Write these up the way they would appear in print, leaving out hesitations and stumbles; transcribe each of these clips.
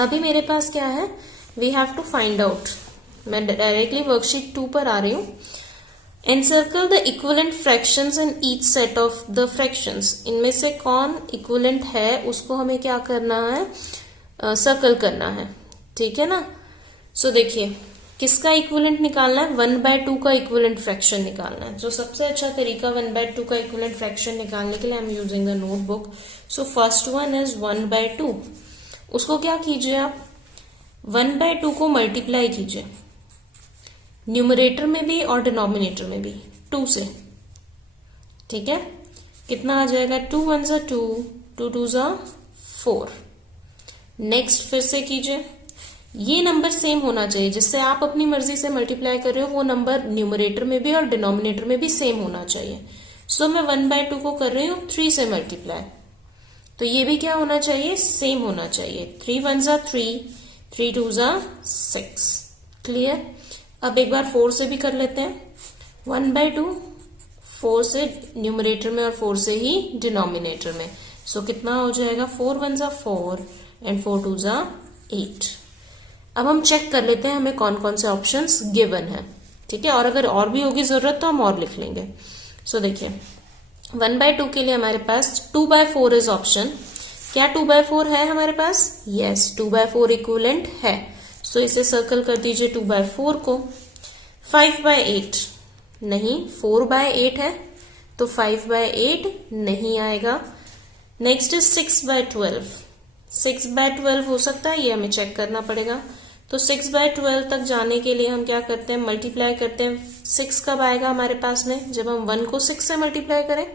अभी मेरे पास क्या है, we have to find out. मैं डायरेक्टली वर्कशीट 2 पर आ रही हूँ। Encircle the equivalent fractions in each set of the fractions. इनमें से कौन इक्विवेलेंट है उसको हमें क्या करना है, सर्कल करना है, ठीक है ना। सो देखिए किसका इक्विवेलेंट निकालना है, 1/2 का इक्विवेलेंट फ्रैक्शन निकालना है। जो सबसे अच्छा तरीका 1/2 का इक्विवेलेंट फ्रैक्शन निकालने के लिए I am using the notebook. So first one is 1/2। उसको क्या कीजिए आप, 1/2 को मल्टीप्लाई कीजिए न्यूमरेटर में भी और डिनोमिनेटर में भी 2 से, ठीक है। कितना आ जाएगा, 2 1 ज़ा 2, 2 2 ज़ा 4। नेक्स्ट फिर से कीजिए, ये नंबर सेम होना चाहिए, जिससे आप अपनी मर्जी से मल्टीप्लाई कर रहे हो वो नंबर न्यूमरेटर में भी और डिनोमिनेटर में भी सेम होना चाहिए। सो मैं 1/2 को कर रही हूँ 3 से मल्टीप्लाई, तो ये भी क्या होना चाहिए, सेम होना चाहिए। 3 1 ज़ा 3, 3 2 ज़ा 6। क्लियर। अब एक बार 4 से भी कर लेते हैं। 1/2 4 से न्यूमरेटर में और 4 से ही डिनोमिनेटर में। सो कितना हो जाएगा, 4 1 ज़ा 4 एंड 4 2 ज़ा 8। अब हम चेक कर लेते हैं हमें कौन कौन से ऑप्शंस गिवन है, ठीक है। और अगर और भी होगी जरूरत तो हम और लिख लेंगे। सो देखिए 1/2 के लिए हमारे पास 2/4 इज ऑप्शन। क्या 2/4 है हमारे पास, यस 2/4 इक्विवेलेंट है। सो इसे सर्कल कर दीजिए 2/4 को। 5/8 नहीं, 4/8 है तो 5/8 नहीं आएगा। Next is 6/12। 6/12 हो सकता है, ये हमें चेक करना पड़ेगा। तो 6/12 तक जाने के लिए हम क्या करते हैं, मल्टीप्लाई करते हैं। 6 कब आएगा हमारे पास में, जब हम 1 को 6 से मल्टीप्लाई करें।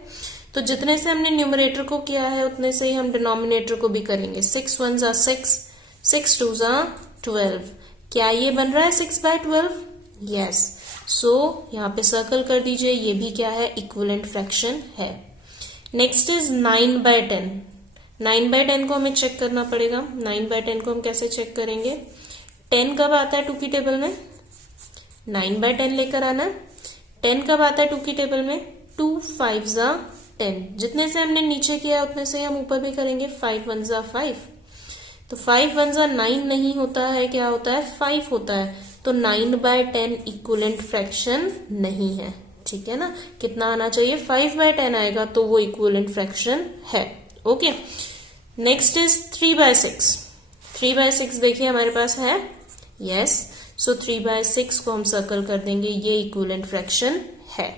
तो जितने से हमने न्यूमरेटर को किया है उतने से ही हम डिनोमिनेटर को भी करेंगे। 6 1 ज़ा 6, 6 2 ज़ा 12। क्या ये बन रहा है 6/12, यस। सो यहाँ पे सर्कल कर दीजिए, ये भी क्या है, इक्विवेलेंट फ्रैक्शन है। Next is 9/10। 9/10 को हमें चेक करना पड़ेगा। 9/10 को हम कैसे चेक करेंगे, 10 कब आता है 2 की टेबल में, 9/10 लेकर आना। 10 कब आता है 2 की टेबल में, 2 5 ज़ा 10। जितने से हमने नीचे किया उतने से हम ऊपर भी करेंगे। 5 1 ज़ा 5, तो 5 1 ज़ा 9 नहीं होता है, क्या होता है, 5 होता है। तो 9/10 इक्विवेलेंट फ्रैक्शन नहीं है, ठीक है ना। कितना आना चाहिए, 5/10 आएगा तो वो इक्विवेलेंट फ्रैक्शन है। ओके। Next is 3/6। 3/6 देखिए हमारे पास है, यस। सो 3/6 को हम सर्कल कर देंगे, ये इक्विवेलेंट फ्रैक्शन है।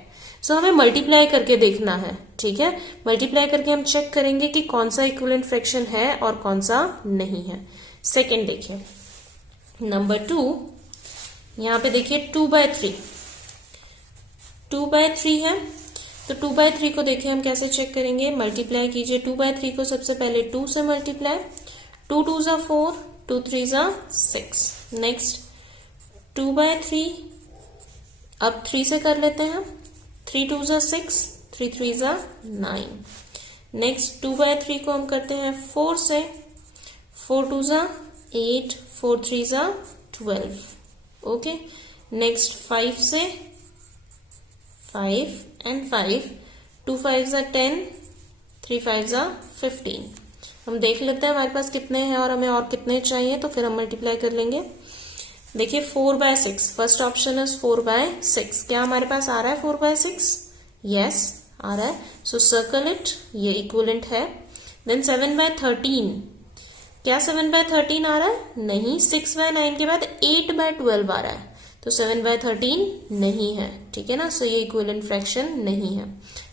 सो हमें मल्टीप्लाई करके देखना है, ठीक है। मल्टीप्लाई करके हम चेक करेंगे कि कौन सा इक्विवेलेंट फ्रैक्शन है और कौन सा नहीं है। सेकेंड देखिए नंबर 2, यहाँ पे देखिए 2/3। 2/3 है, तो 2/3 को देखिए हम कैसे चेक करेंगे, मल्टीप्लाई कीजिए 2/3 को। सबसे पहले 2 से मल्टीप्लाई, 2 2 ज़ा 4, 2 3 ज़ा 6। नेक्स्ट 2/3, अब 3 से कर लेते हैं हम। 3 2 ज़ा 6, 3 3 ज़ा 9। नेक्स्ट 2/3 को हम करते हैं 4 से, 4 2 ज़ा 8, 4 3 ज़ा 12। ओके। नेक्स्ट 5 से, 5 एंड 5, 2 5 ज़ा 10, 3 5 ज़ा 15। हम देख लेते हैं हमारे पास कितने हैं और हमें और कितने चाहिए, तो फिर हम मल्टीप्लाई कर लेंगे। देखिए 4/6, फर्स्ट ऑप्शन इज 4/6। क्या हमारे पास आ रहा है 4/6, यस आ रहा है। सो सर्कल इट, ये इक्विवेलेंट है। देन 7/13, क्या 7/13 आ रहा है, नहीं। 6/9 के बाद 8/12 आ रहा है, तो 7/13 नहीं है, ठीक है ना। सो ये इक्विवेलेंट फ्रैक्शन नहीं है।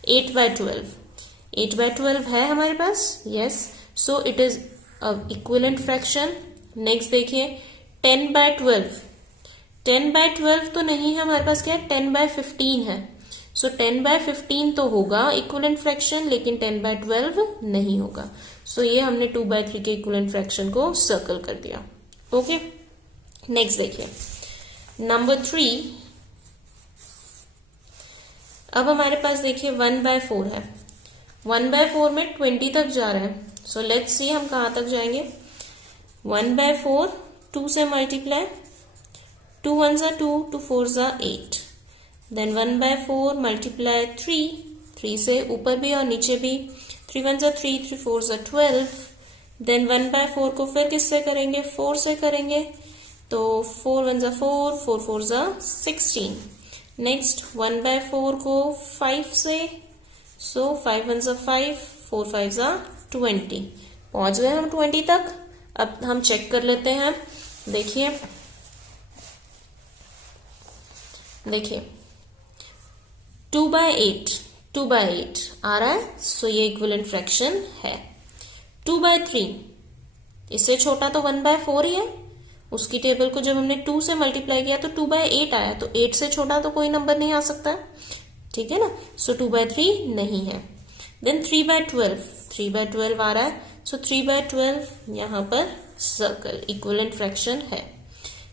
8/12, 8/12 है हमारे पास, yes. So it is equivalent fraction. Next देखिए 10/12। 10/12 तो नहीं है हमारे पास, क्या है 10/15 है। सो 10/15 तो होगा इक्विवेलेंट फ्रैक्शन, लेकिन 10/12 नहीं होगा। सो ये हमने 2/3 के इक्विवेलेंट फ्रैक्शन को सर्कल कर दिया। ओके। नेक्स्ट देखिए नंबर 3। अब हमारे पास देखिए 1/4 है। 1/4 में 20 तक जा रहा है। सो लेट्स सी हम कहां तक जाएंगे। 1/4, 2 से मल्टीप्लाई, 2 1 ज़ा 2, 2 4 ज़ा 8। देन 1/4 मल्टीप्लाई 3, 3 से ऊपर भी और नीचे भी, 3 1 ज़ा 3, 3 4 ज़ा 12। देन 1/4 को फिर किससे करेंगे, 4 से करेंगे, तो 4 1 जा 4, 4 4 जा 16। नेक्स्ट 1/4 को 5 से, सो 5 1 जा 5, 4 5 जा 20। पहुंच गए हम 20 तक। अब हम चेक कर लेते हैं। देखिए 2/8 आ रहा है, सो ये इक्विवेलेंट फ्रैक्शन है। 2/3, इससे छोटा तो 1/4 ही है। उसकी टेबल को जब हमने 2 से मल्टीप्लाई किया तो 2/8 आया, तो 8 से छोटा तो कोई नंबर नहीं आ सकता है, ठीक है ना। सो 2/3 नहीं है। देन 3/12 आ रहा है, सो 3/12 यहां पर सर्कल इक्विवेलेंट फ्रैक्शन है।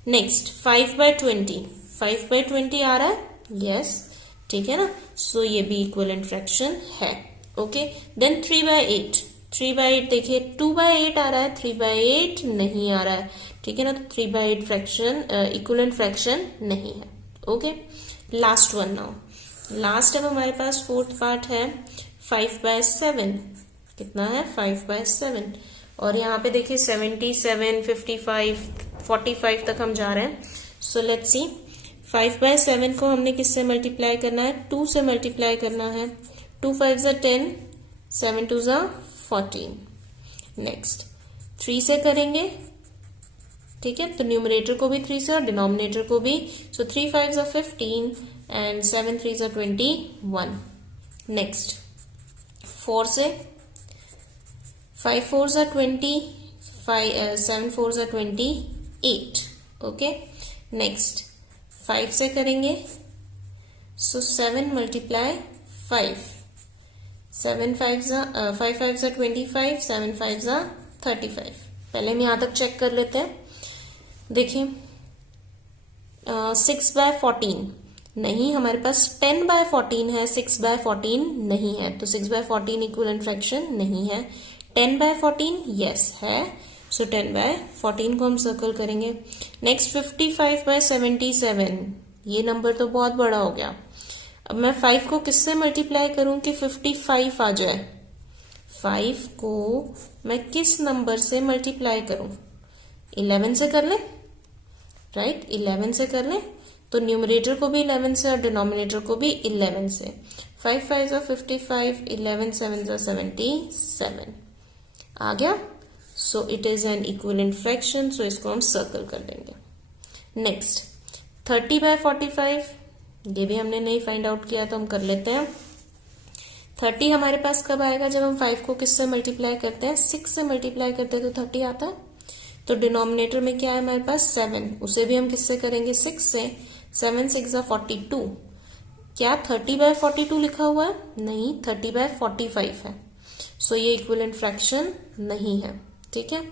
नेक्स्ट 5/20 आ रहा है, यस, ठीक है ना, सो ये भी इक्विवेलेंट फ्रैक्शन है। ओके, देन 3/8 देखिए 2/8 आ रहा है, 3/8 नहीं आ रहा है, ठीक है ना, तो 3/8 फ्रैक्शन इक्विवेलेंट फ्रैक्शन नहीं है। Okay, last one now, last अब हमारे पास फोर्थ पार्ट है 5/7। कितना है, 5/7। और यहाँ पे देखिए 77 55 45 तक हम जा रहे हैं। सो लेट्स सी, 5/7 को हमने किससे मल्टीप्लाई करना है, 2 से मल्टीप्लाई करना है। 2 5 जा 10, 7 2 जा 14। नेक्स्ट 3 से करेंगे, ठीक है, तो न्यूमरेटर को भी 3 से और डिनोमिनेटर को भी, सो 3 5 जा 15 एंड 7 3 जा 21। नेक्स्ट 4 से, 5 4 जा 20, 7 4 जा 28। ओके, नेक्स्ट 5 से करेंगे, सो 7 मल्टीप्लाई 5, 5 5 जा 25, 7 5 जा 35। पहले हम यहां तक चेक कर लेते हैं। देखिए 6/14 नहीं, हमारे पास 10/14 है, 6/14 नहीं है, तो 6/14 इक्विवेलेंट फ्रैक्शन नहीं है। 10/14 यस है, सो 10/14 को हम सर्कल करेंगे। नेक्स्ट 55/77, ये नंबर तो बहुत बड़ा हो गया। अब मैं 5 को किससे मल्टीप्लाई करूं कि 55 आ जाए। 5 को मैं किस नंबर से मल्टीप्लाई करूं, 11 से कर ले, राइट, 11 से कर ले, तो न्यूमरेटर को भी 11 से और डिनोमिनेटर को भी 11 से। 5 5 जा 55, 11 7 जा 77 आ गया। So it is an equivalent fraction, so इसको हम सर्कल कर देंगे। नेक्स्ट 30/45, ये भी हमने नहीं फाइंड आउट किया तो हम कर लेते हैं। 30 हमारे पास कब आएगा, जब हम 5 को किससे मल्टीप्लाई करते हैं, 6 से मल्टीप्लाई करते हैं तो 30 आता है। तो डिनोमिनेटर में क्या है हमारे पास, 7, उसे भी हम किससे करेंगे, 6 से। 7 6 जा 42, क्या 30/42 लिखा हुआ है, नहीं, 30/45 है, सो ये इक्विवेलेंट फ्रैक्शन नहीं है, ठीक है।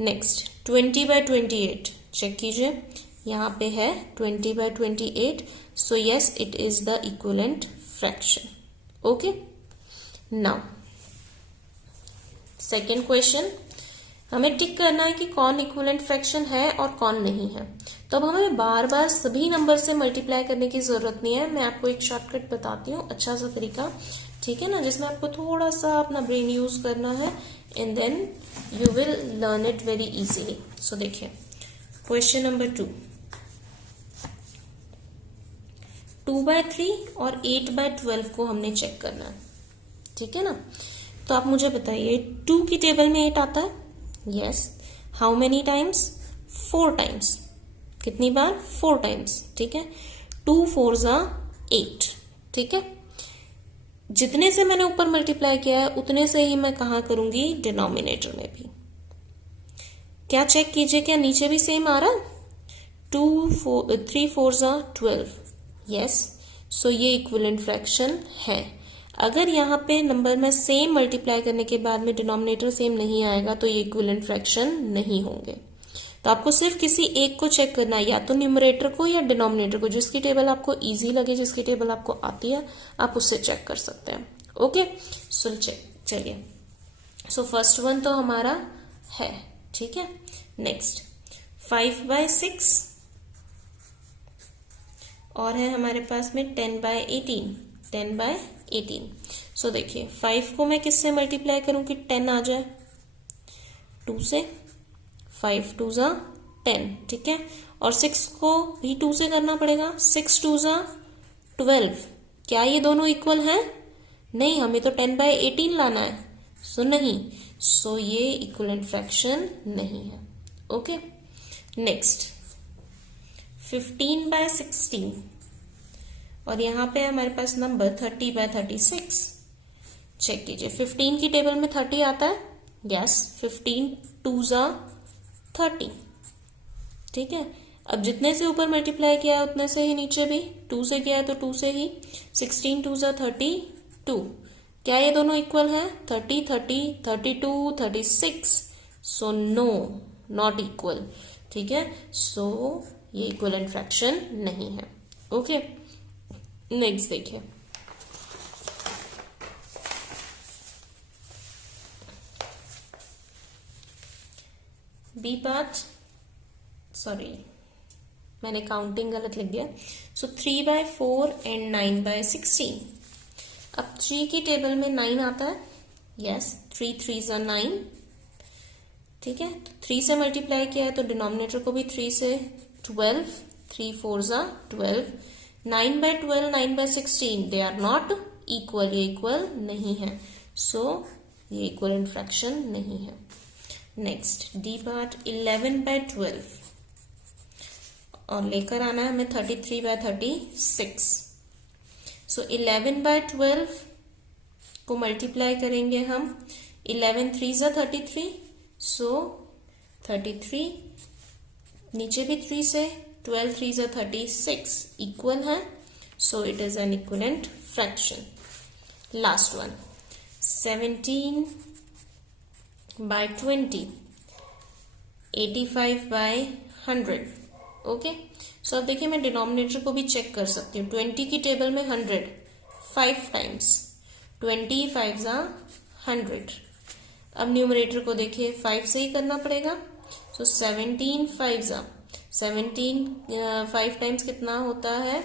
नेक्स्ट 20/28, चेक कीजिए, यहाँ पे है 20/28, so yes it is the equivalent fraction. Okay, now second question, हमें टिक करना है कि कौन इक्विवेलेंट फ्रैक्शन है और कौन नहीं है। तो अब हमें बार बार सभी नंबर से मल्टीप्लाई करने की जरूरत नहीं है, मैं आपको एक शॉर्टकट बताती हूँ, अच्छा सा तरीका, ठीक है ना, जिसमें आपको थोड़ा सा अपना ब्रेन यूज करना है and then you will learn it very easily. So देखिए क्वेश्चन नंबर 2/3 और 8/12 को हमने चेक करना है, ठीक है ना। तो आप मुझे बताइए 2 की टेबल में 8 आता है, yes, how many times, 4 times, कितनी बार, 4 टाइम्स, ठीक है। 2 4 जा 8, ठीक है। जितने से मैंने ऊपर मल्टीप्लाई किया है उतने से ही मैं कहा करूंगी, डिनोमिनेटर में भी। क्या चेक कीजिए, क्या नीचे भी सेम आ रहा है, 3 4 जा 12, यस, सो ये इक्विवेलेंट फ्रैक्शन है। अगर यहाँ पे नंबर में सेम मल्टीप्लाई करने के बाद में डिनोमिनेटर सेम नहीं आएगा तो ये इक्विवेलेंट फ्रैक्शन नहीं होंगे। तो आपको सिर्फ किसी एक को चेक करना है, या तो न्यूमरेटर को या डिनोमिनेटर को, जिसकी टेबल आपको इजी लगे, जिसकी टेबल आपको आती है, आप उससे चेक कर सकते हैं। ओके, सो चलिए, सो फर्स्ट वन तो हमारा है, ठीक है। नेक्स्ट 5/6 और है हमारे पास में 10/18। सो देखिए 5 को मैं किससे मल्टीप्लाई करूं कि 10 आ जाए, 2 से, 5 2 जा 10, ठीक है। और 6 को भी 2 से करना पड़ेगा, 6 2 जा 12। क्या ये दोनों इक्वल हैं? नहीं, हमें तो 10/18 लाना है, सो नहीं, सो ये इक्वलेंट फ्रैक्शन नहीं है। ओके, नेक्स्ट 15/16, और यहाँ पे हमारे पास नंबर 30/36। चेक कीजिए, 15 की टेबल में 30 आता है, यस, 15 2 जा 30, ठीक है। अब जितने से ऊपर मल्टीप्लाई किया है उतने से ही नीचे भी, 2 से किया है तो 2 से ही, 16 2 जा 32। क्या ये दोनों इक्वल हैं? 30 30 32 36, सो नो, नॉट इक्वल, ठीक है। सो ये इक्वलेंट फ्रैक्शन नहीं है। ओके, नेक्स्ट देखिए, बी पार्ट, सॉरी मैंने काउंटिंग गलत लिख दिया। सो 3/4 एंड 9/16। अब 3 की टेबल में 9 आता है, यस, 3 3 जा 9, ठीक है। तो 3 से मल्टीप्लाई किया है तो डिनोमिनेटर को भी 3 से, 12, 3 4 जा 12, 9/12 9/16, दे आर नॉट इक्वल, ये इक्वल नहीं है, सो ये इक्वलेंट फ्रैक्शन नहीं है। नेक्स्ट डी पार्ट, 11/12, और लेकर आना है हमें 33/36। सो 11/12 को मल्टीप्लाई करेंगे हम, 11 3 जा 33, सो 33, नीचे भी 3 से, 12 3 जा 36, इक्वल है, so it is an equivalent fraction. Last one, 17/20, 85/100। Okay, so अब देखिए मैं डिनोमिनेटर को भी चेक कर सकती हूँ। 20 की टेबल में 100 5 टाइम्स, 20 5 जा 100। अब न्यूमरेटर को देखिए 5 से ही करना पड़ेगा, सो 17 5 जा 17, 5 टाइम्स कितना होता है?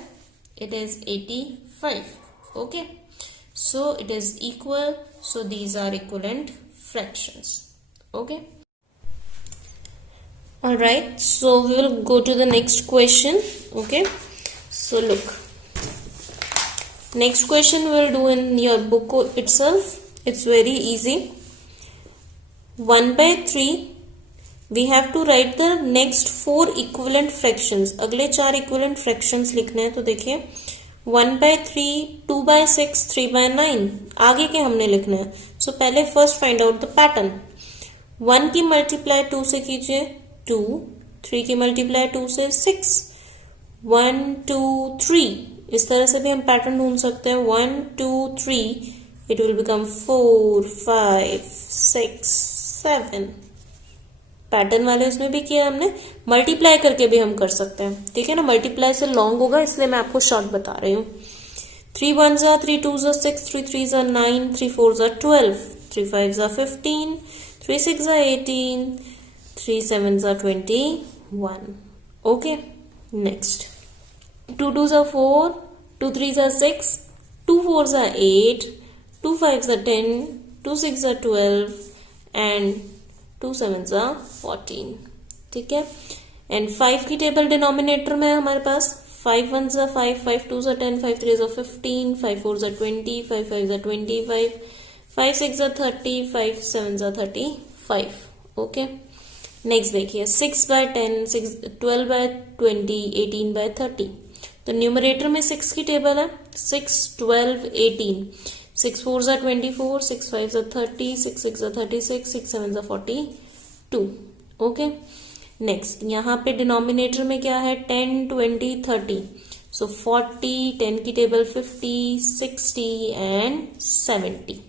It is 85। Okay, so it is equal, so these are equivalent fractions. Okay, all right, so we will go to the next question. Okay, so look, next question we will do in your book itself. It's very easy. 1/3, we have to write the next 4 equivalent fractions. अगले 4 equivalent fractions लिखने हैं, तो देखिए 1/3, 2/6, 3/9, आगे के हमने लिखना है। सो पहले first find out the pattern. 1 की मल्टीप्लाई 2 से कीजिए, 2, 3 की मल्टीप्लाई 2 से 6, 1 2 3, इस तरह से भी हम पैटर्न ढूंढ सकते हैं। 1 2 3, इट विल बिकम 4 5 6 7। पैटर्न वाले उसमें भी किया हमने, मल्टीप्लाई करके भी हम कर सकते हैं, ठीक है ना। मल्टीप्लाई से लॉन्ग होगा, इसलिए मैं आपको शॉर्ट बता रही हूँ। 3 1 जा 3 2 जा 6, 3 3 जा 9, 3 4 जा 12, 3 5 जा 15, 3 6 जा 18, 3 7 जा 21। ओके, नेक्स्ट 2 2 जा 4, 2 3 जा 6, 2 4 जा 8, 2 5 जा 10, 2 6 जा 12 एंड 2 7 जा 14, ठीक है। एंड 5 की टेबल डिनोमिनेटर में हमारे पास 5 1 जा 5, 5 2 जा 10, 5 3 जा 15, 5 4 जा 20, 5 5 जा 25, 5 6 जा 30, 5 7 जा 35। ओके, नेक्स्ट देखिए 6/10, 12/20, 18/30। तो न्यूमरेटर में 6 की टेबल है, 6 12 18, 6 4 जा 24, 6 5 जा 30, 6 6 जा 36, 6 7 जा 42। ओके, नेक्स्ट यहाँ पे डिनोमिनेटर में क्या है? 10 20 30, सो 40, 10 की टेबल 50, 60 एंड 70।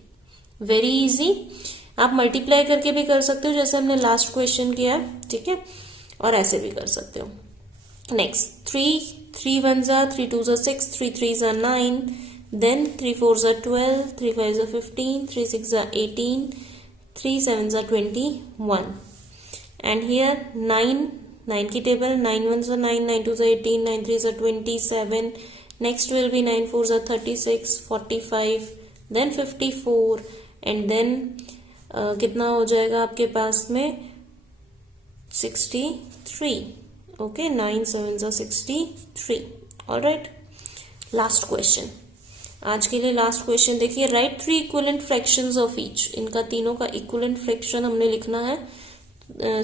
वेरी इजी, आप मल्टीप्लाई करके भी कर सकते हो जैसे हमने लास्ट क्वेश्चन किया, ठीक है, और ऐसे भी कर सकते हो। नेक्स्ट 3 1 जा 3 2 जा 6, 3 3 जा 9, then 3 4 जा 12, 3 5 जा 15, 3 6 जा 18, 3 7 जा 21। एंड हियर 9 की टेबल, 9 1 जा 9, 9 2 जा 18, 9 3 जा 27, next will be 9 4 जा 36, 45, then 54, and then कितना हो जाएगा आपके पास में 63. ओके, 9 7 63. ऑलराइट, लास्ट क्वेश्चन, आज के लिए लास्ट क्वेश्चन देखिए. Right 3 equivalent fractions of each. इनका तीनों का इक्विवेलेंट फ्रैक्शन हमने लिखना है,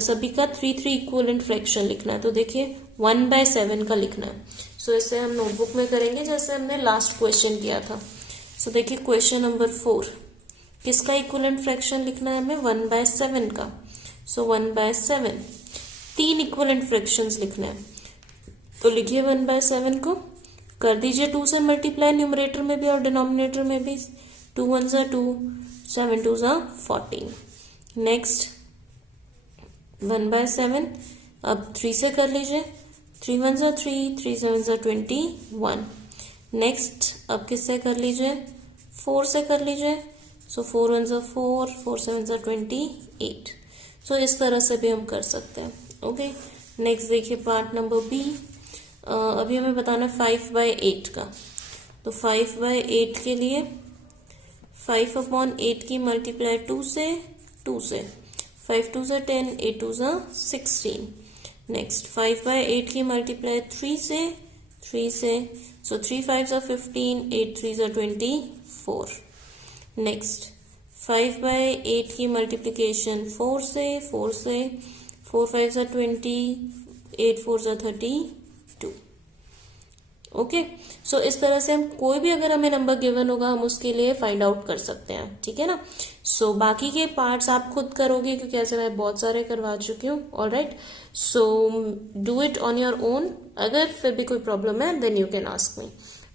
सभी का 3 इक्विवेलेंट फ्रैक्शन लिखना है. तो देखिए 1/7 का लिखना है. सो इसे हम नोटबुक में करेंगे जैसे हमने लास्ट क्वेश्चन किया था. सो देखिए क्वेश्चन नंबर 4, किसका इक्विवेलेंट फ्रैक्शन लिखना है हमें? 1/7 का. सो 1/7 3 इक्विवेलेंट फ्रैक्शंस लिखना है. तो लिखिए 1/7 को कर दीजिए 2 से मल्टीप्लाई, न्यूमरेटर में भी और डिनोमिनेटर में भी. 2 1 2, 7 2 14. नेक्स्ट 1/7 अब 3 से कर लीजिए. 3 1 3, 3 7 21. नेक्स्ट अब किससे कर लीजिए? 4 से कर लीजिए. सो 4 1 4, 4 7 28. सो इस तरह से भी हम कर सकते हैं. ओके, नेक्स्ट देखिए पार्ट नंबर बी. अभी हमें बताना है 5/8 का. तो 5/8 के लिए 5/8 की मल्टीप्लाई 2 से 5 2 10, 8 2 16. नेक्स्ट 5/8 की मल्टीप्लाई 3 से. सो 3 5 15, 8 3 24. नेक्स्ट 5/8 की मल्टीप्लीकेशन 4 से. 4 5 20, 8 4 32. ओके, सो इस तरह से हम कोई भी अगर हमें नंबर गिवन होगा हम उसके लिए फाइंड आउट कर सकते हैं. ठीक है ना. सो बाकी के पार्ट्स आप खुद करोगे क्योंकि ऐसे मैं बहुत सारे करवा चुकी हूँ. Alright, so do it on your own. अगर फिर भी कोई प्रॉब्लम है then you can ask me.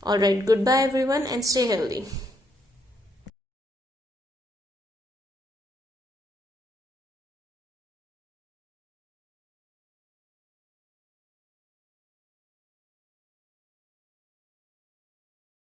Alright, good bye everyone and stay healthy.